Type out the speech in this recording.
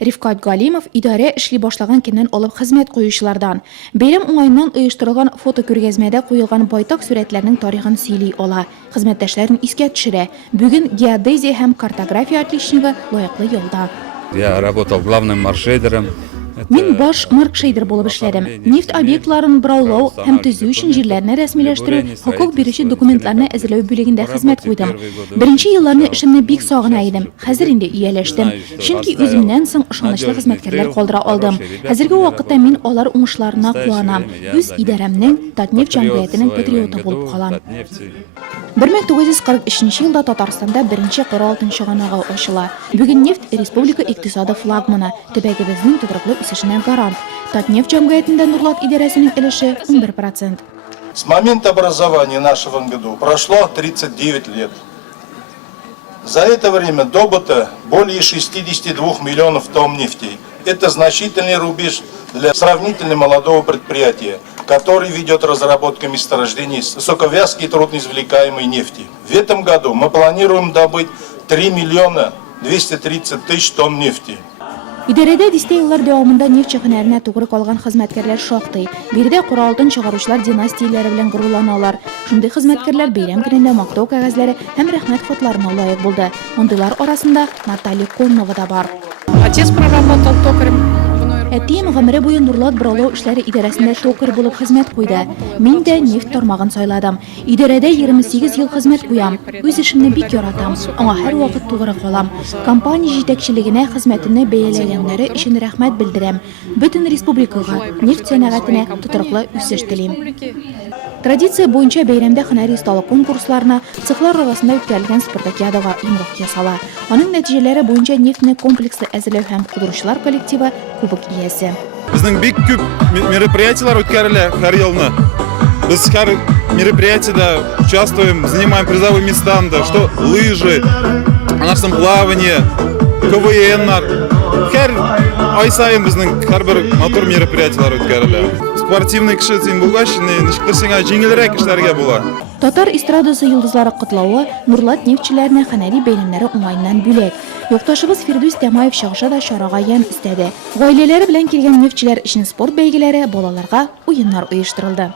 Rifkat Galimov idare işli başlagan kendan olib xizmat qo'yuvchilardan. Bayram o'ng'ayından uyushtirilgan foto ko'rgazmada qo'yilgan boytoq suratlarning tarixini siyli ola. Xizmatdoshlarini esga tushira. Bugun geodeziya ham kartografiya otlishniga loyiqli yo'lda. Я работал главным маршрейдером. Men bosh marksheyder bo'lib ishladim. Neft obyektlarini birovlov ham tuzish uchun yerlarni rasmiylashtirish, huquq berish dokumentlarni izlov bo'ligida xizmat qildim. Birinchi yillarni ishimni bek sog'inaydim. Hozir endi uyalashdim. Chunki o'zimdan so'ng ishonchli xizmatkorlar qoldira oldim. Hozirgi vaqtda men ular o'ng'ishlarini quvonam. O'z idaramning Tatneft jamg'armasining patrioti bo'lib qolaman. 1943-yilda Tataristonda birinchi qurol tinchig'anog'i ochila. Bugun neft respublika iqtisodiy flagmani, tubagimizning to'g'riqli o'sishine garant. Tatneft jamg'armasida Nurlat idarasining ulushi 11%. С момента образования нашего НГДУ прошло 39 лет. За это время добыто более 62 миллионов тонн нефти. Это значительный рубеж для сравнительно молодого предприятия, который ведет разработку месторождений высоковязкой и трудноизвлекаемой нефти. В этом году мы планируем добыть 3 миллиона 230 тысяч тонн нефти. İdarada diste yıllar davomida neft chiqinlarini to'g'ri qolgan xizmatkorlar shoqdi. Birda quroldan chiqaruvchilar dinastiyalari bilan g'ururlanarlar. Shunday xizmatkorlar bayram kunida maqtov qog'ozlari ham rahmat xatlarini loyiq bo'ldi. Undalar orasida Nataliya Konova da bor. Отец проработал токарем. Әтием гомере буе Нурлат биролу эшләре идарәсендә токар булып хезмәт куйды. Мин дә нефт тармагын сайладым. Идарәдә 28 ел хезмәт куям. Үз эшемне бик яратам. Аңа һәр вакыт тугры калам. Компания җитәкчелегенә хезмәтемне бәяләгәннәре өчен рәхмәт белдерәм. Бөтен республикага нефт сәнәгатенә тотрыклы үсеш телим. Традиция буенча бәйрәмдә һөнәри осталык конкурсларына, цехлар арасында үткәрелгән спартакиадага имза ясала. Аның нәтиҗәләре буенча нефтне комплекслы әзерләү һәм кудыручылар коллективы кубок иясе. Безнең бик күп мероприятиялар үткәрелә һәр елны. Без һәр мероприятиедә участвуем, занимаем призовые места, что лыжи, анашым плавание, КВН. Һәр ай сайын безнең һәрбер мотор мероприятиялар үткәрелә. Спортивный кеше син булгач, ничектер сиңа җиңелрәк эшләргә була. Татар эстрадасы йолдызлары котлавы Нурлат нефтчеләренә һөнәри бәйрәмнәре уңайыннан бүләк. Юкташыбыз Фирдус Тәмаев чыгышы да чарага ян истәде. Гаиләләре белән килгән нефтчеләр өчен спорт бәйгеләре, балаларга уеннар оештырылды.